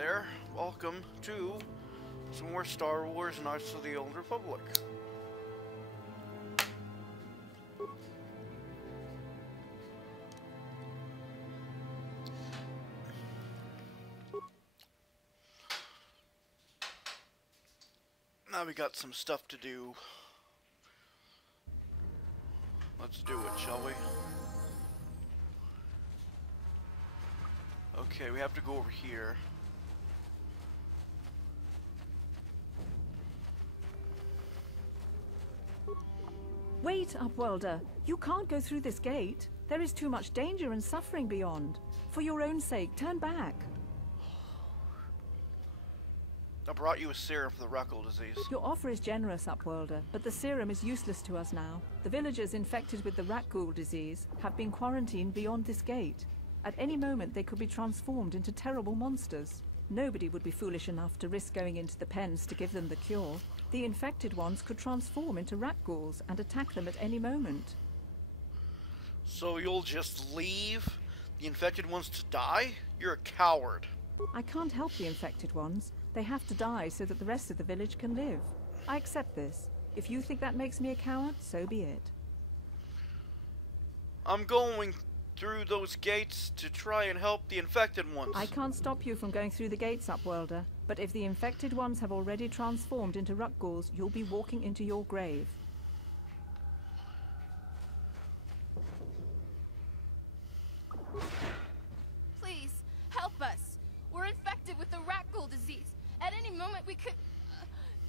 there. Welcome to some more Star Wars Knights of the Old Republic. Now we got some stuff to do. Let's do it, shall we? Okay, we have to go over here. Wait, Upworlder. You can't go through this gate. There is too much danger and suffering beyond. For your own sake, turn back. I brought you a serum for the Reckle disease. Your offer is generous, Upworlder, but the serum is useless to us now. The villagers infected with the Rakghoul disease have been quarantined beyond this gate. At any moment, they could be transformed into terrible monsters. Nobody would be foolish enough to risk going into the pens to give them the cure. The infected ones could transform into Rakghouls and attack them at any moment. So you'll just leave the infected ones to die? You're a coward. I can't help the infected ones. They have to die so that the rest of the village can live. I accept this. If you think that makes me a coward, so be it. I'm going through those gates to try and help the infected ones. I can't stop you from going through the gates, Upworlder. But if the infected ones have already transformed into Rakghouls, you'll be walking into your grave. Please, help us. We're infected with the Rakghoul disease. At any moment we could...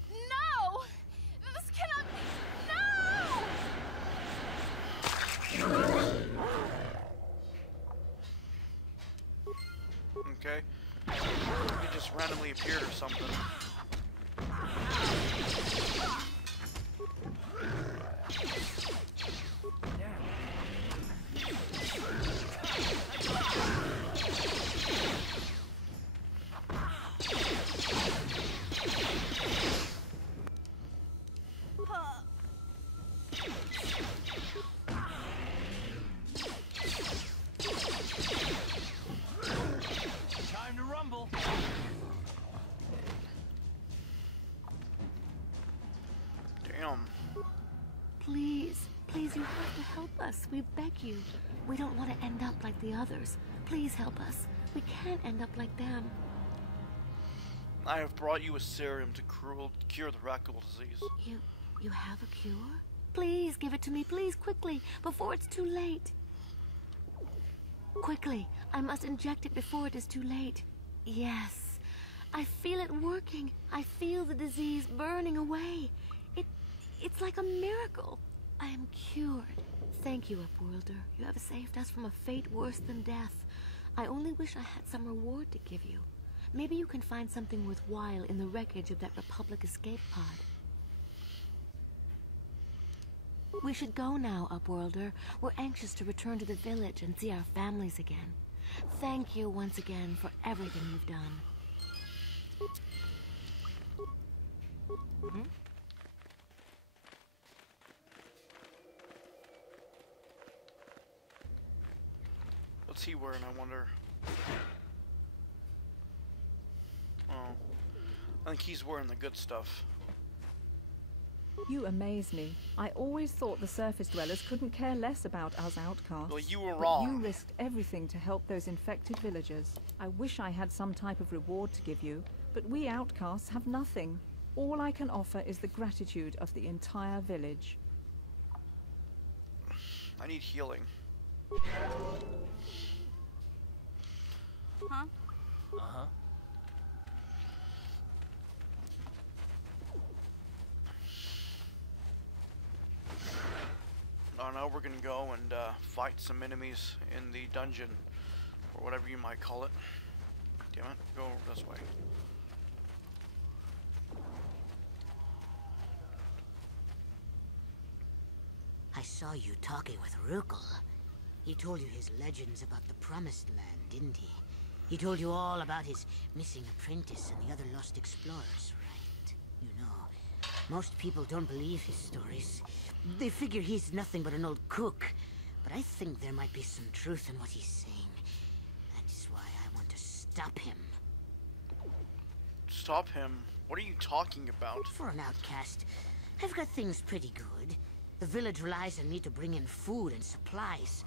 No! This cannot be... No! Okay. It just randomly appeared or something. Time to rumble. Damn. Please, please, you have to help us. We beg you. We don't want to end up like the others. Please help us. We can't end up like them. I have brought you a serum to cure the Rakghoul disease. You have a cure? Please give it to me, please, quickly, before it's too late. Quickly, I must inject it before it is too late. Yes, I feel it working. I feel the disease burning away. It's like a miracle. I am cured. Thank you, Upworlder. You have saved us from a fate worse than death. I only wish I had some reward to give you. Maybe you can find something worthwhile in the wreckage of that Republic escape pod. We should go now, Upworlder. We're anxious to return to the village and see our families again. Thank you once again for everything you've done. Hmm? What's he wearing, I wonder? Oh. I think he's wearing the good stuff. You amaze me. I always thought the surface dwellers couldn't care less about us outcasts. Well, you were But wrong. you risked everything to help those infected villagers. I wish I had some type of reward to give you, but we outcasts have nothing. All I can offer is the gratitude of the entire village. I need healing. Huh? Uh-huh. Oh, now we're gonna go and fight some enemies in the dungeon, or whatever you might call it. Damn it, go over this way. I saw you talking with Rukel. He told you his legends about the Promised Land, didn't he? He told you all about his missing apprentice and the other lost explorers, right? You know, most people don't believe his stories. They figure he's nothing but an old cook. But I think there might be some truth in what he's saying. That's why I want to stop him. Stop him. What are you talking about? For an outcast, I've got things pretty good. The village relies on me to bring in food and supplies.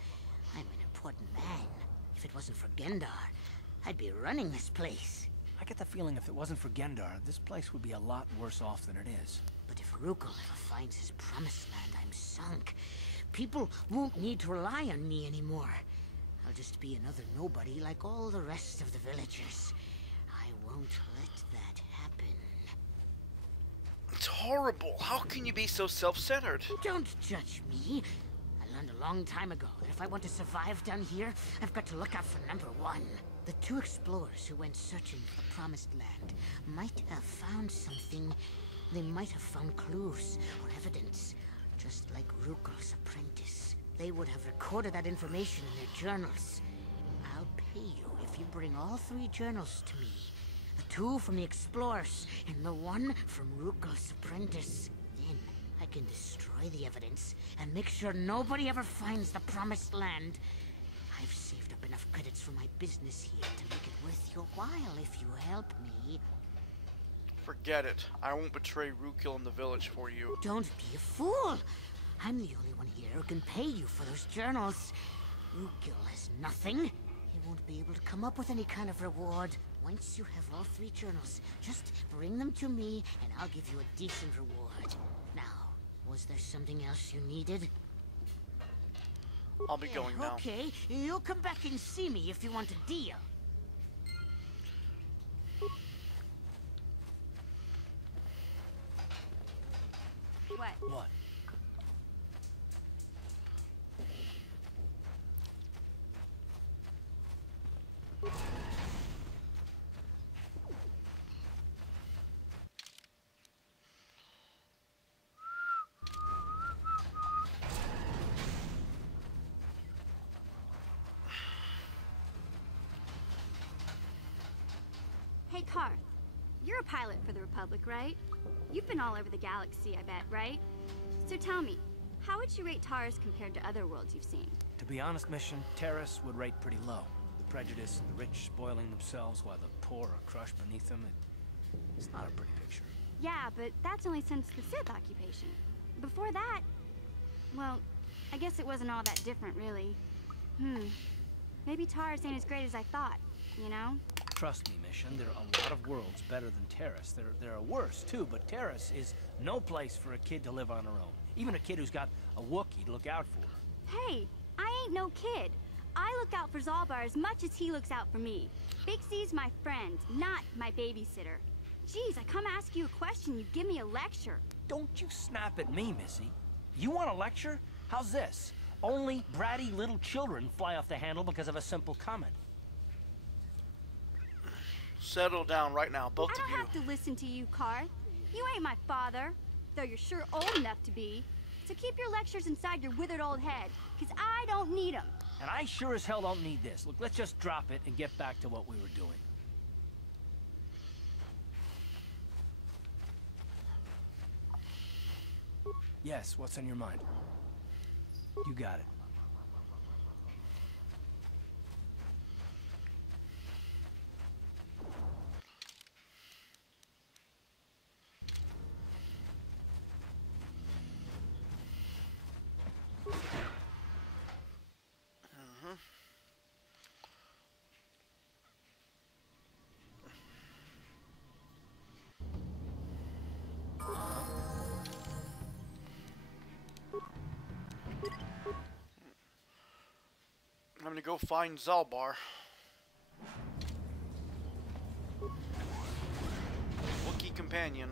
I'm an important man. If it wasn't for Gendar, I'd be running this place. I get the feeling if it wasn't for Gendar, this place would be a lot worse off than it is. But if Rukel ever finds his promised land, I'm sunk. People won't need to rely on me anymore. I'll just be another nobody like all the rest of the villagers. I won't let that happen. It's horrible. How can you be so self-centered? Don't judge me. I learned a long time ago that if I want to survive down here, I've got to look out for number one. The two explorers who went searching for the Promised Land might have found something. They might have found clues or evidence, just like Rukel's apprentice. They would have recorded that information in their journals. I'll pay you if you bring all 3 journals to me. The 2 from the explorers, and the 1 from Rukel's apprentice. Then I can destroy the evidence and make sure nobody ever finds the Promised Land. I've saved up enough credits for my business here to make it worth your while if you help me. Forget it. I won't betray Rukel in the village for you. Don't be a fool. I'm the only one here who can pay you for those journals. Rukel has nothing. He won't be able to come up with any kind of reward. Once you have all 3 journals, just bring them to me and I'll give you a decent reward. Now, was there something else you needed? I'll be going now. Okay, you'll come back and see me if you want a deal. What? What? Hey, Karth. You're a pilot for the Republic, right? You've been all over the galaxy, I bet, right? So tell me, how would you rate Taurus compared to other worlds you've seen? To be honest, Mission, Terrace would rate pretty low. The prejudice and the rich spoiling themselves while the poor are crushed beneath them. It's not a pretty picture. Yeah, but that's only since the Sith occupation. Before that, well, I guess it wasn't all that different, really. Maybe Taurus ain't as great as I thought, you know? Trust me, Mission, there are a lot of worlds better than Terrace. There are worse, too, but Terrace is no place for a kid to live on her own. Even a kid who's got a Wookiee to look out for. Hey, I ain't no kid. I look out for Zalbar as much as he looks out for me. Big C's my friend, not my babysitter. Jeez, I come ask you a question, you give me a lecture. Don't you snap at me, Missy. You want a lecture? How's this? Only bratty little children fly off the handle because of a simple comment. Settle down right now, both I of don't you. have to listen to you, Karth. You ain't my father, though you're sure old enough to be. So keep your lectures inside your withered old head, because I don't need them. And I sure as hell don't need this. Look, let's just drop it and get back to what we were doing. Yes, what's on your mind? You got it. I'm gonna go find Zalbar. Wookiee companion.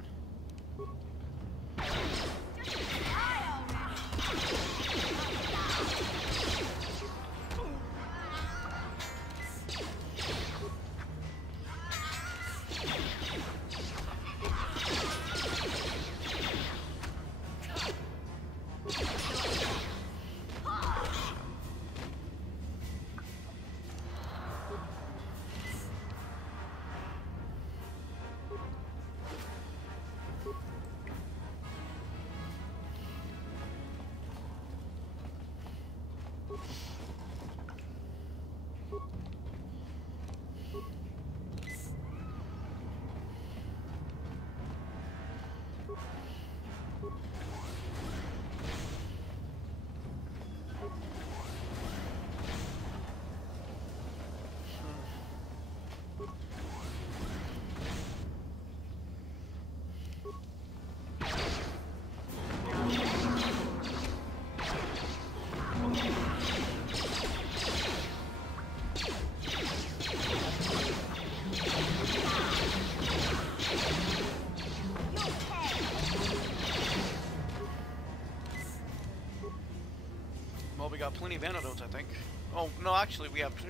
got plenty of antidotes, I think. Oh, no, actually, we have 2.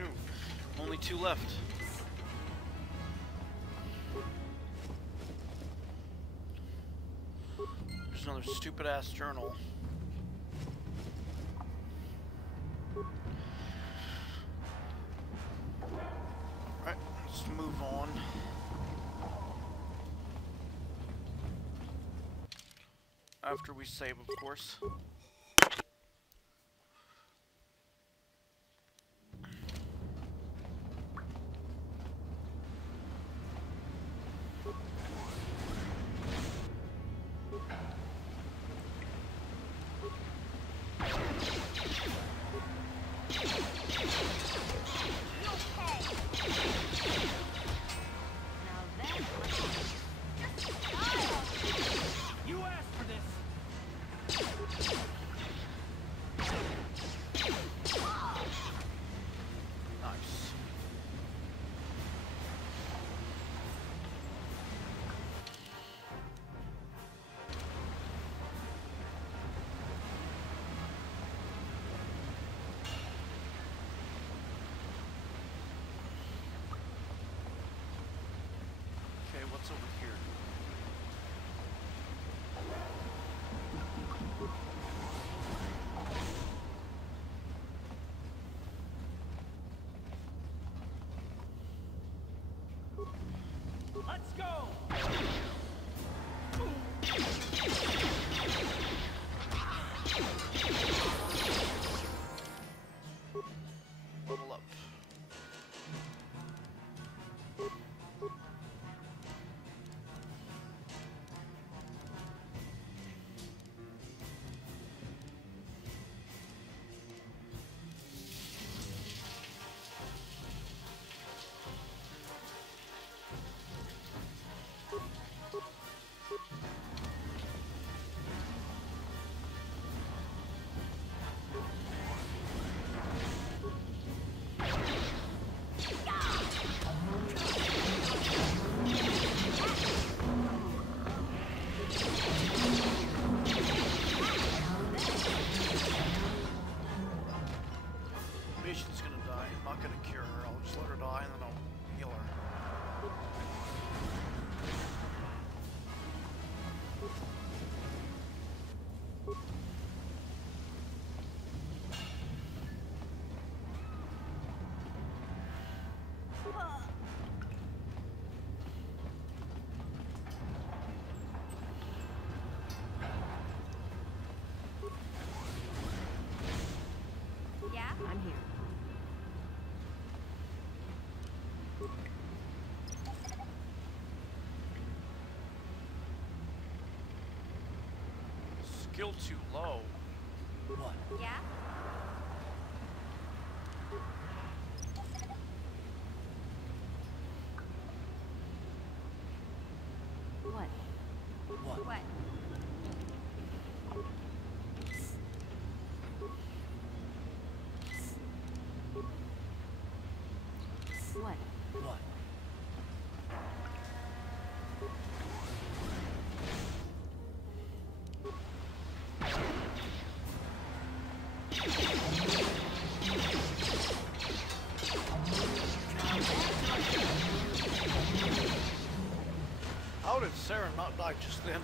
Only 2 left. There's another stupid-ass journal. Alright, let's move on. After we save, of course. You asked for this. Nice. Okay, what's over here? Let's go. Level up. Mission's gonna die. I'm not gonna cure her. I'll just let her die and then I'll heal her. Yeah? I'm here. Skill too low. What? Yeah? What? What? What? What? What? How did Sarah not die just then?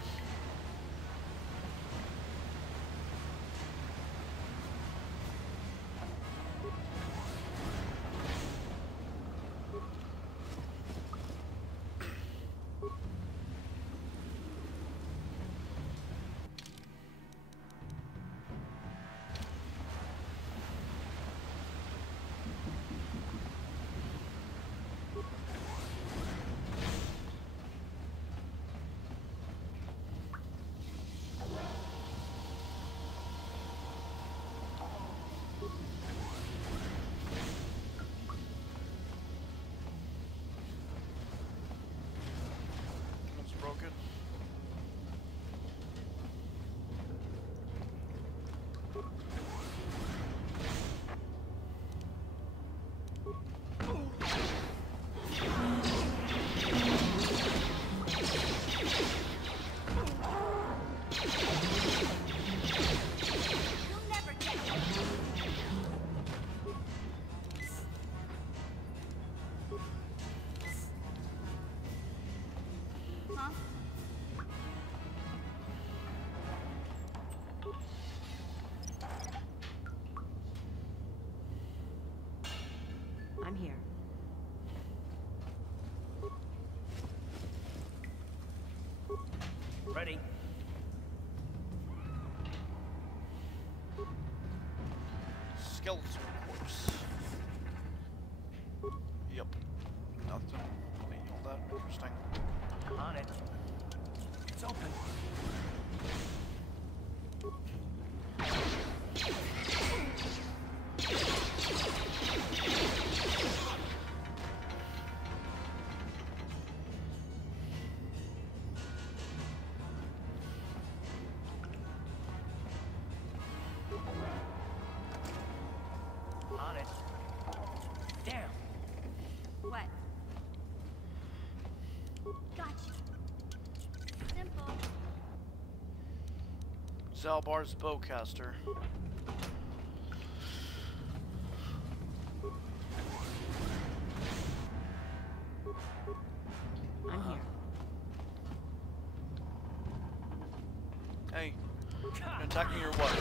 I'm here. Ready? Skeleton corpse. Yep. Nothing really all that interesting. On it. It's open. On it. Damn. What? Gotcha. Simple. Zalbar's bowcaster. I'm here. Hey, you attack me or what?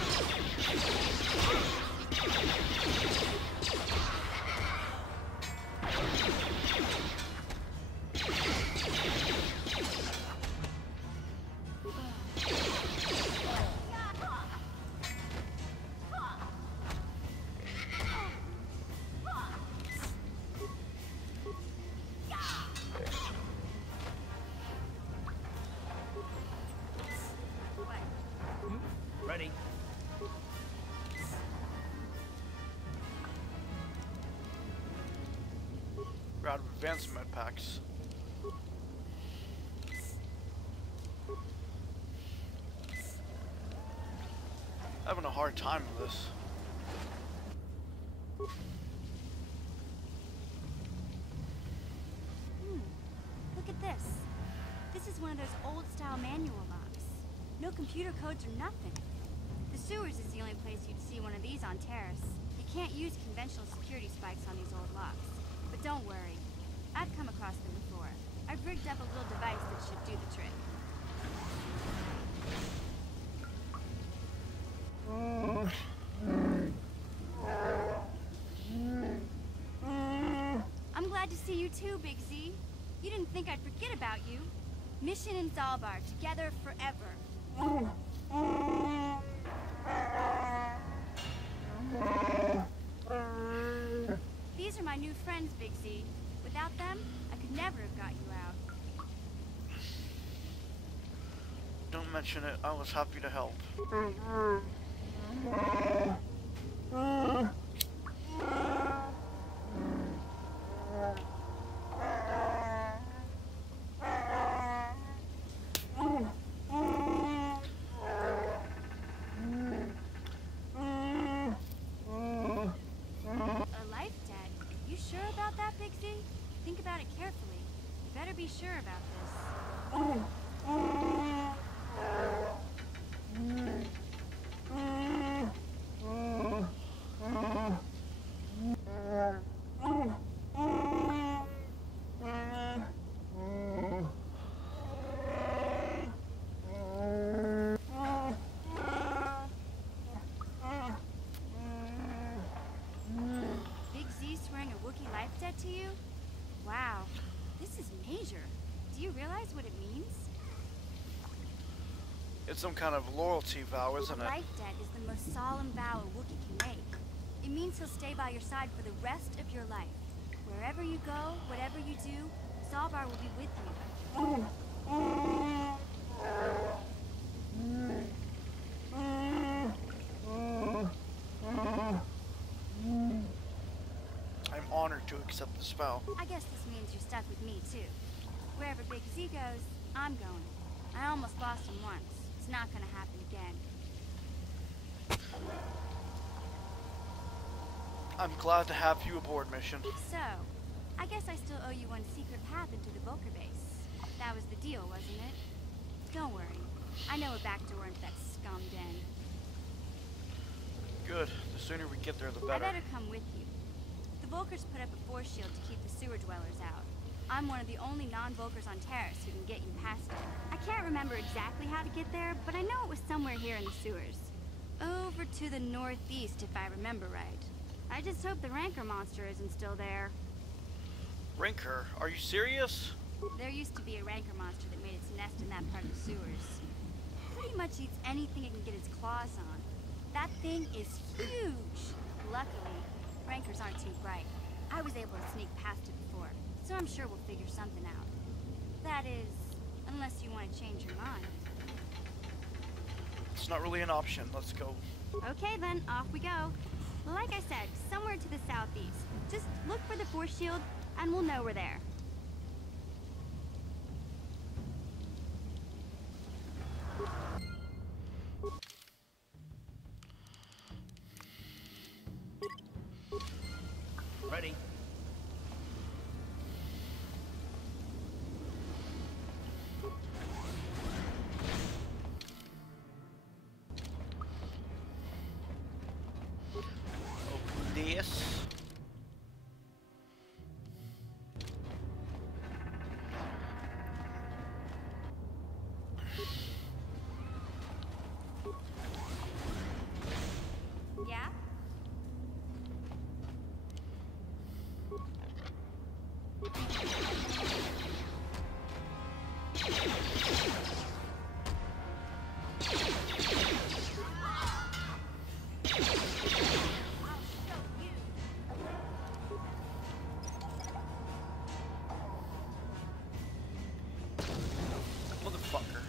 Ready? We're out of advanced med packs. Having a hard time with this. Look at this. This is one of those old-style manual locks. No computer codes or nothing. The sewers is the only place you'd see one of these on Terrace. You can't use conventional security spikes on these old locks. But don't worry. I've come across them before. I've rigged up a little device that should do the trick. I'm glad to see you too, Big Z. You didn't think I'd forget about you. Mission and Zalbar, together forever. These are my new friends, Big Z. Without them, I could never have got you out. Don't mention it, I was happy to help. A life debt? You sure about that, Big Z? Think about it carefully. You better be sure about this. Big Z swearing a Wookiee life debt to you? Wow, this is major. Do you realize what it means? It's some kind of loyalty vow, isn't A it? life debt is the most solemn vow a Wookiee can make. It means he'll stay by your side for the rest of your life. Wherever you go, whatever you do, Zalbar will be with you. I'm honored to accept this vow. I guess this means you're stuck with me, too. Wherever Big Z goes, I'm going. I almost lost him once. It's not gonna happen again. I'm glad to have you aboard, Mission. So, I guess I still owe you one secret path into the Volker base. That was the deal, wasn't it? Don't worry. I know a back door into that scum den. Good. The sooner we get there, the I better. better come with you. The Volkers put up a force shield to keep the sewer dwellers out. I'm one of the only non-Volkers on Terrace who can get you past it. I can't remember exactly how to get there, but I know it was somewhere here in the sewers. Over to the northeast, if I remember right. I just hope the rancor monster isn't still there. Rinker, are you serious? There used to be a rancor monster that made its nest in that part of the sewers. Pretty much eats anything it can get its claws on. That thing is huge. Luckily, rancors aren't too bright. I was able to sneak past it before, so I'm sure we'll figure something out. That is, unless you want to change your mind. It's not really an option. Let's go. Okay then, off we go. Like I said, somewhere to the southeast. Just look for the force shield, and we'll know we're there. Ready? Open this. Yeah? Motherfucker.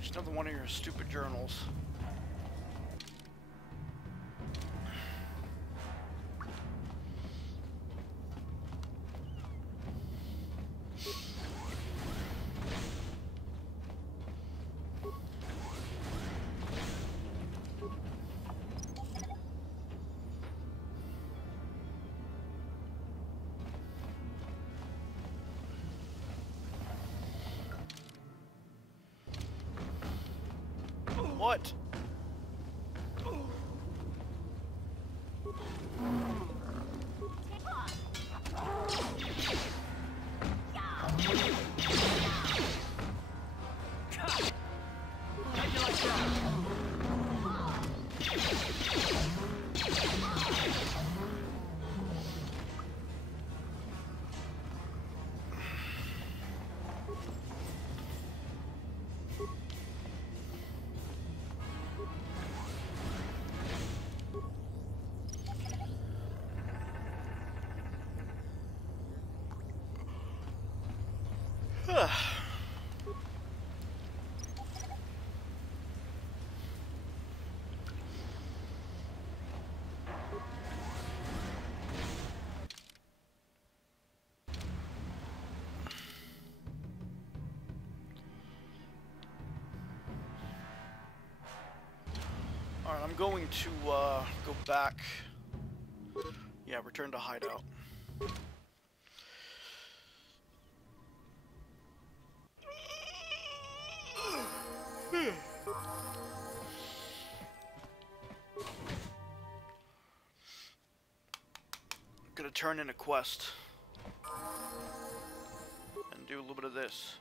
Just another one of your stupid journals. What? Alright, I'm going to go back. Yeah, return to hideout. Gonna turn in a quest and do a little bit of this.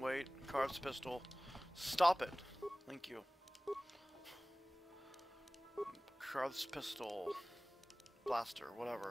Wait, Carv's pistol. Stop it. Thank you. Carv's pistol. Blaster, whatever.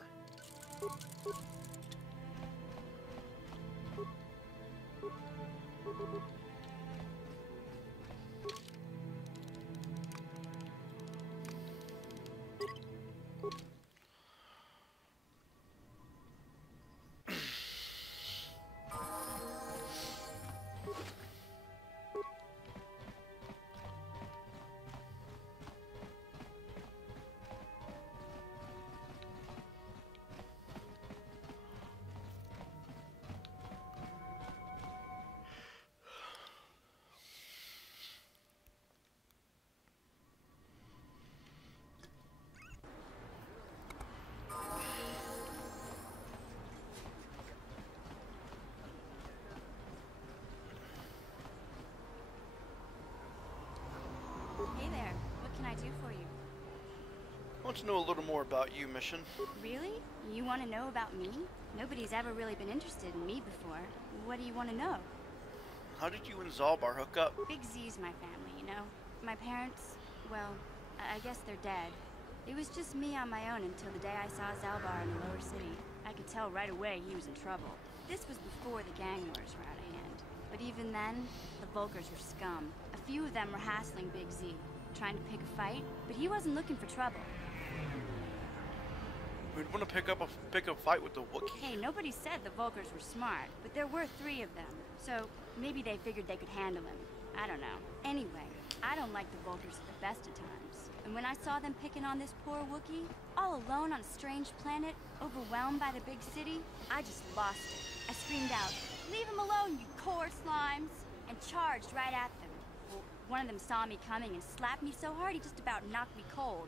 Hey there. What can I do for you? I want to know a little more about you, Mission. Really? You want to know about me? Nobody's ever really been interested in me before. What do you want to know? How did you and Zalbar hook up? Big Z's my family, you know? My parents, well, I guess they're dead. It was just me on my own until the day I saw Zalbar in the lower city. I could tell right away he was in trouble. This was before the gang wars were out of hand. But even then, the Volkers were scum. A few of them were hassling Big Z, trying to pick a fight, but he wasn't looking for trouble. We'd want to pick up a fight with the Wookiee. Hey, nobody said the Volkers were smart, but there were 3 of them, so maybe they figured they could handle him. I don't know. Anyway, I don't like the Volkers at the best of times. And when I saw them picking on this poor Wookiee, all alone on a strange planet, overwhelmed by the big city, I just lost it. I screamed out, "Leave him alone, you core slimes!" and charged right at them. Well, one of them saw me coming and slapped me so hard he just about knocked me cold.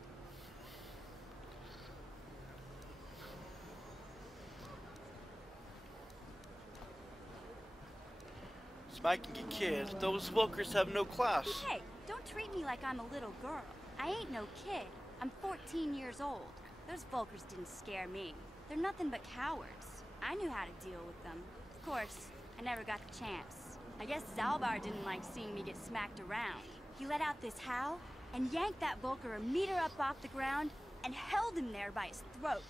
Smacking a kid, those Volkers have no class. Hey, don't treat me like I'm a little girl. I ain't no kid. I'm 14 years old. Those Volkers didn't scare me. They're nothing but cowards. I knew how to deal with them. Of course, I never got the chance. I guess Zalbar didn't like seeing me get smacked around. He let out this howl and yanked that Volker a meter up off the ground and held him there by his throat.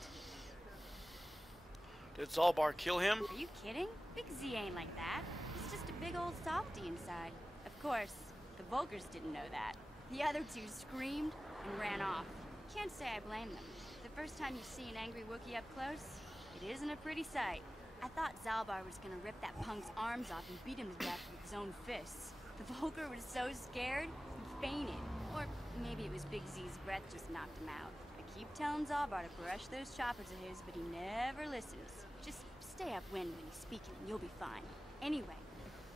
Did Zalbar kill him? Are you kidding? Big Z ain't like that. He's just a big old softy inside. Of course, the Volkers didn't know that. The other 2 screamed and ran off. Can't say I blame them. The first time you see an angry Wookiee up close, it isn't a pretty sight. I thought Zalbar was gonna rip that punk's arms off and beat him to death with his own fists. The Volker was so scared, he fainted. Or maybe it was Big Z's breath just knocked him out. I keep telling Zalbar to brush those choppers of his, but he never listens. Just stay upwind when he's speaking and you'll be fine. Anyway,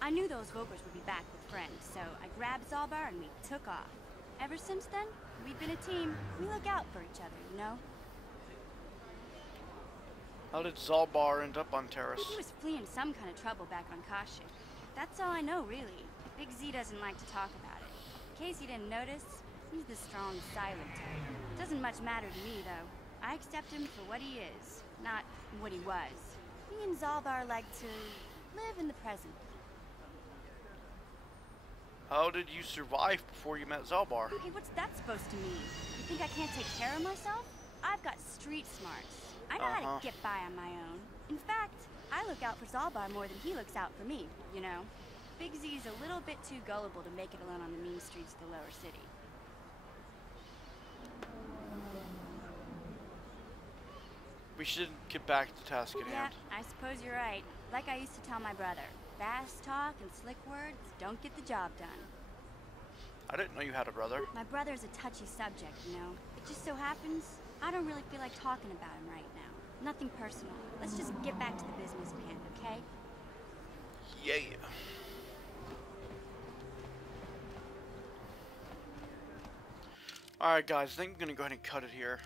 I knew those Volkers would be back with friends, so I grabbed Zalbar and we took off. Ever since then, we've been a team. We look out for each other, you know? How did Zalbar end up on Terrace? He was fleeing some kind of trouble back on Kashyyyk. That's all I know, really. Big Z doesn't like to talk about it. In case you didn't notice, he's the strong, silent type. Doesn't much matter to me, though. I accept him for what he is, not what he was. Me and Zalbar like to live in the present. How did you survive before you met Zalbar? Hey, what's that supposed to mean? You think I can't take care of myself? I've got street smarts. I know how to get by on my own. In fact, I look out for Zalbar more than he looks out for me, you know? Big Z's a little bit too gullible to make it alone on the mean streets of the lower city. We should get back to the task at Yeah, hand. I suppose you're right. Like I used to tell my brother, fast talk and slick words don't get the job done. I didn't know you had a brother. My brother's a touchy subject, you know? It just so happens, I don't really feel like talking about him right now. Nothing personal. Let's just get back to the business at hand, okay? Yeah. Alright guys, I think I'm going to go ahead and cut it here.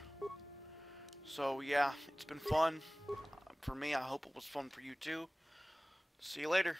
So yeah, it's been fun. For me, I hope it was fun for you too. See you later.